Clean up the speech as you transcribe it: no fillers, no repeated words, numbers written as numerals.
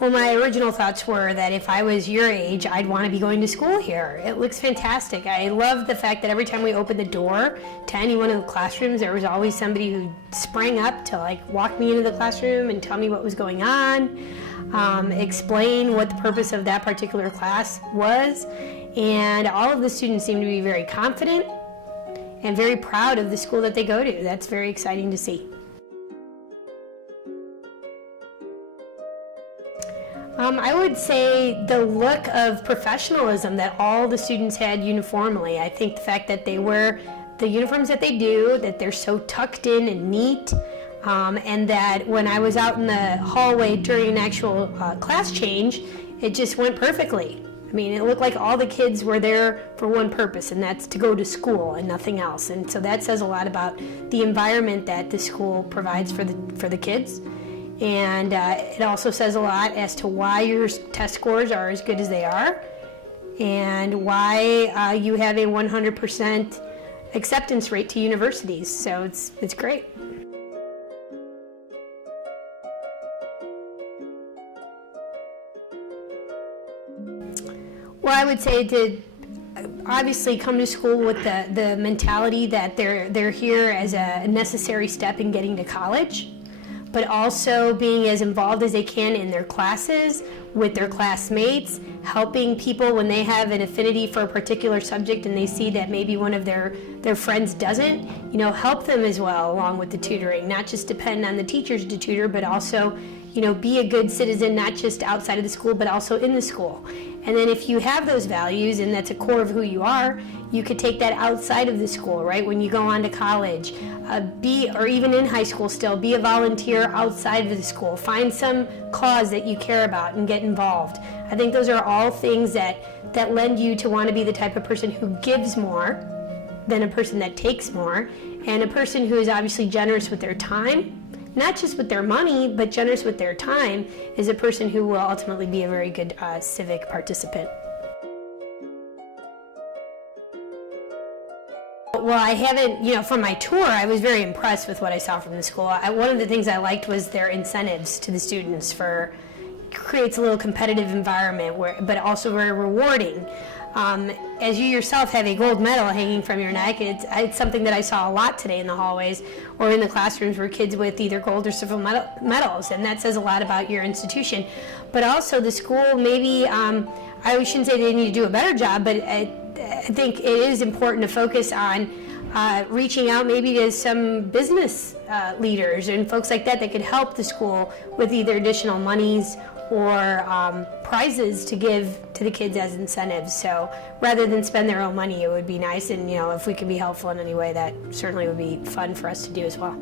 Well, my original thoughts were that if I was your age, I'd want to be going to school here. It looks fantastic. I love the fact that every time we opened the door to any one of the classrooms, there was always somebody who sprang up to walk me into the classroom and tell me what was going on, explain what the purpose of that particular class was. And all of the students seem to be very confident and very proud of the school that they go to. That's very exciting to see. I would say the look of professionalism that all the students had uniformly. I think the fact that they wear the uniforms that they do, that they're so tucked in and neat, and that when I was out in the hallway during an actual class change, it just went perfectly. I mean, it looked like all the kids were there for one purpose, and that's to go to school and nothing else. And so that says a lot about the environment that the school provides for the kids. And it also says a lot as to why your test scores are as good as they are, and why you have a 100% acceptance rate to universities. So it's great. Well, I would say to obviously come to school with the mentality that they're here as a necessary step in getting to college, but also being as involved as they can in their classes, with their classmates, helping people when they have an affinity for a particular subject and they see that maybe one of their friends doesn't, help them as well along with the tutoring. Not just depend on the teachers to tutor, but also, be a good citizen, not just outside of the school, but also in the school. And then if you have those values, and that's a core of who you are, you could take that outside of the school, right? When you go on to college, or even in high school still, be a volunteer outside of the school. Find some cause that you care about and get involved. I think those are all things that lend you to want to be the type of person who gives more than a person that takes more, and a person who is obviously generous with their time. Not just with their money, but generous with their time, is a person who will ultimately be a very good civic participant. Well, I haven't, from my tour, I was very impressed with what I saw from the school. One of the things I liked was their incentives to the students creates a little competitive environment, but also very rewarding. As you yourself have a gold medal hanging from your neck, it's something that I saw a lot today in the hallways or in the classrooms were kids with either gold or silver medals, and that says a lot about your institution. But also the school, maybe, I shouldn't say they need to do a better job, but I think it is important to focus on reaching out maybe to some business leaders and folks like that could help the school with either additional monies or prizes to give to the kids as incentives. So rather than spend their own money, it would be nice, and if we could be helpful in any way, that certainly would be fun for us to do as well.